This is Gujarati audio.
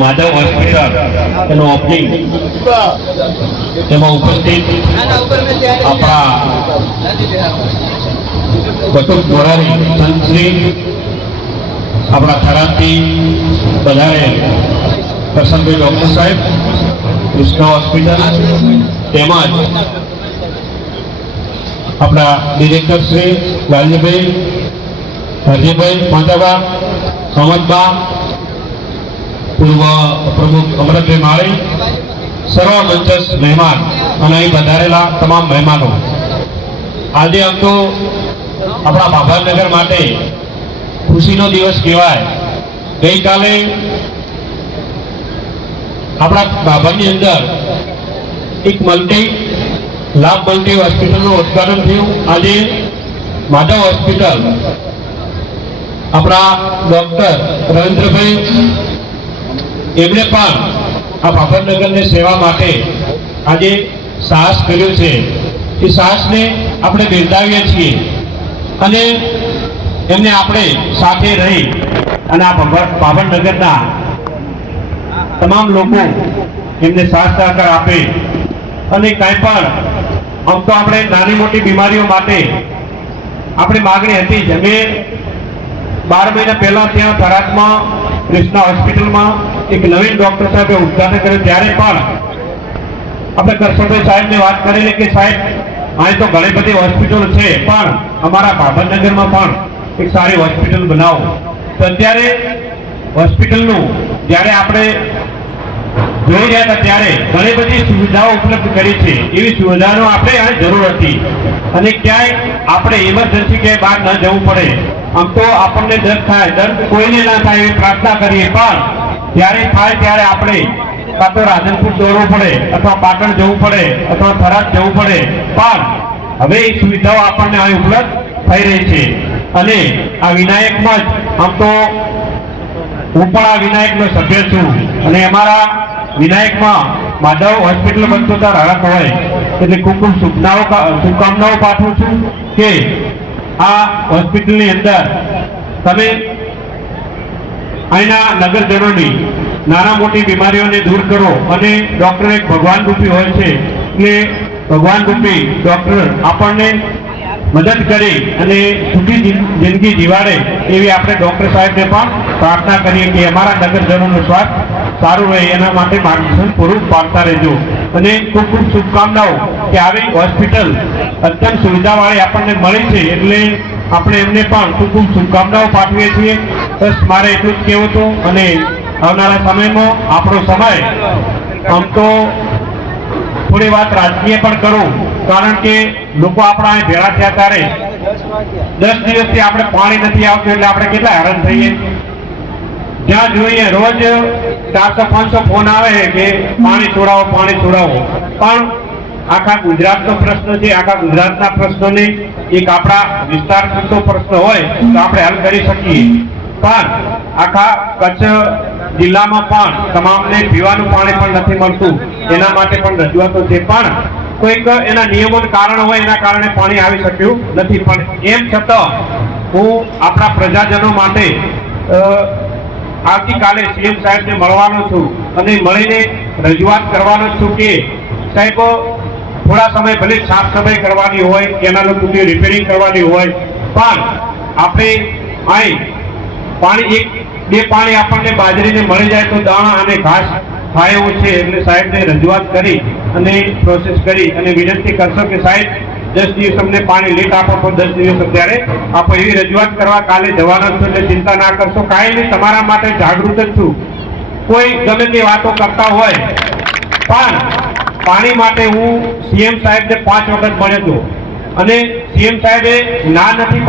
માધવ હોસ્પિટલ, એનું ઓપનિંગ એમાં ઉપસ્થિત આપણા કટુક મોરારી સંતશ્રી, આપણા થરાદથી વધારે પ્રસંગે ડૉક્ટર સાહેબ, કૃષ્ણ હોસ્પિટલ, તેમજ આપણા ડિરેક્ટર શ્રી લાલજીભાઈ, હરજીભાઈ પાંજાબા અહમદબા પૂર્વ પ્રમુખ અમરતભાઈ માળી, સર્વ મંચસ્થ મહેમાન અને અહીં વધારેલા તમામ મહેમાનો. આજે આમ તો આપણા ભાભાનગર માટે ખુશીનો દિવસ કહેવાય. ગઈકાલે આપણા ભાભાની અંદર એક મલ્ટી લાભ મલ્ટી હોસ્પિટલનું ઉદ્ઘાટન થયું. આજે માધવ હોસ્પિટલ આપણા ડોક્ટર રવિન્દ્રભાઈ એમણે પણ આ ભાવનગરની સેવા માટે આજે સાહસ કર્યું છે. એ સાહસને આપણે બિરદાવીએ છીએ અને એમને આપણે સાથે રહી અને આ ભાવનગરના તમામ લોકો એમને સાથ સહકાર આપે અને કાંઈ પણ આમ તો આપણે નાની મોટી બીમારીઓ માટે આપણી માગણી હતી. જમીન બાર મહિના પહેલાં ત્યાં થરાદમાં કૃષ્ણા હોસ્પિટલમાં એક નવીન ડોક્ટર સાહેબે ઉદઘાટન કર્યું. ત્યારે પણ આપણે કરશનભાઈ સાહેબને વાત કરેલી કે સાહેબ, અહીં તો ઘણી બધી હોસ્પિટલ છે, પણ અમારા ભાવનગરમાં પણ એક સારી હોસ્પિટલ બનાવો. તો અત્યારે હોસ્પિટલનું, જ્યારે આપણે જોઈ રહ્યા હતા ત્યારે ઘણી બધી સુવિધાઓ ઉપલબ્ધ કરી છે. એવી સુવિધાનો આપણે જરૂર હતી. અને ક્યાંય આપણે ઇમરજન્સી ક્યાંય બહાર ન જવું પડે. આમ તો આપણને દર્દ થાય. દર્દ કોઈને ના થાય એવી પ્રાર્થના કરીએ. પણ ત્યારે થાય ત્યારે આપણે કાં તો રાધનપુર દોડવું પડે અથવા પાટણ જવું પડે અથવા થરાદ જવું પડે. પણ હવે એ સુવિધાઓ આપણને અહીં ઉપલબ્ધ થઈ રહી છે. અને આ વિનાયકમાં જ આમ તો હું પણ આ વિનાયકનો સભ્ય છું. અને અમારા વિનાયકમાં માધવ હોસ્પિટલ બનતો તાર હરખ હોય એટલે ખૂબ ખૂબ શુભનાઓ શુભકામનાઓ પાઠવું છું કે આ હોસ્પિટલની અંદર તમે અહીંના નગરજનોની નાના મોટી બીમારીઓને દૂર કરો અને ડૉક્ટર એક ભગવાન રૂપી હોય છે. એટલે ભગવાન રૂપી ડૉક્ટર આપણને મદદ કરી અને સુખી જિંદગી જીવાડે એવી આપણે ડૉક્ટર સાહેબને પણ પ્રાર્થના કરીએ કે અમારા નગરજનોનું સ્વાસ્થ્ય સારું રહે એના માટે માર્ગદર્શન પૂરું પાડતા રહેજો. અને ખૂબ ખૂબ શુભકામનાઓ કે આવી હોસ્પિટલ અત્યંત સુવિધાવાળી આપણને મળી છે એટલે આપણે એમને પણ ખૂબ ખૂબ શુભકામનાઓ પાઠવીએ છીએ. બસ મારે એટલું જ કહેવું હતું અને આવનારા સમયમાં આપણો સમય આમ તો થોડી વાત રાજકીય પણ કરું, કારણ કે લોકો આપણા ભેળા થયા ત્યારે દસ દિવસથી આપણે પાણી નથી આવતું એટલે આપણે કેટલા હેરાન થઈએ. જ્યાં જોઈએ રોજ ચારસો, પાંચસો ફોન આવે કે પાણી છોડાવો પાણી છોડાવો. પણ આખા ગુજરાતનો પ્રશ્ન છે, આખા ગુજરાતના પ્રશ્નોને એક આપણા વિસ્તાર પ્રશ્ન હોય તો આપણે હલ કરી શકીએ. પણ આખા કચ્છ જિલ્લામાં પણ તમામને પીવાનું પાણી પણ નથી મળતું. એના માટે પણ રજૂઆતો છે. પણ કોઈક એના નિયમોનું કારણ હોય, એના કારણે પાણી આવી શક્યું નથી. પણ એમ છતાં હું આપણા પ્રજાજનો માટે આવતીકાલે સીએમ સાહેબને મળવાનો છું અને મળીને રજૂઆત કરવાનો છું કે સાહેબ, થોડા સમય ભલે સાફ સફાઈ કરવાની હોય કેનાલો તૂટી રિપેરિંગ કરવાની હોય, પણ આપણે અહીં પાણી એક, બે પાણી આપણને બાજરીને મળી જાય તો દાણા અને ઘાસ થાય એવું છે એટલે સાહેબને રજૂઆત કરી અને પ્રોસેસ કરી અને વિનંતી કરશો કે સાહેબ દસ દિવસ અમને પાણી લેટ આપો તો દસ દિવસ અત્યારે આપો એવી રજૂઆત કરવા કાલે જવાના છો એટલે ચિંતા ના કરશો કાંઈ નહીં, તમારા માટે જાગૃત જ છું કોઈ ગમે તે વાતો કરતા હોય, પણ પાણી માટે હું સીએમ સાહેબને પાંચ વખત મળ્યો હતો અને સીએમ સાહેબે ના નથી.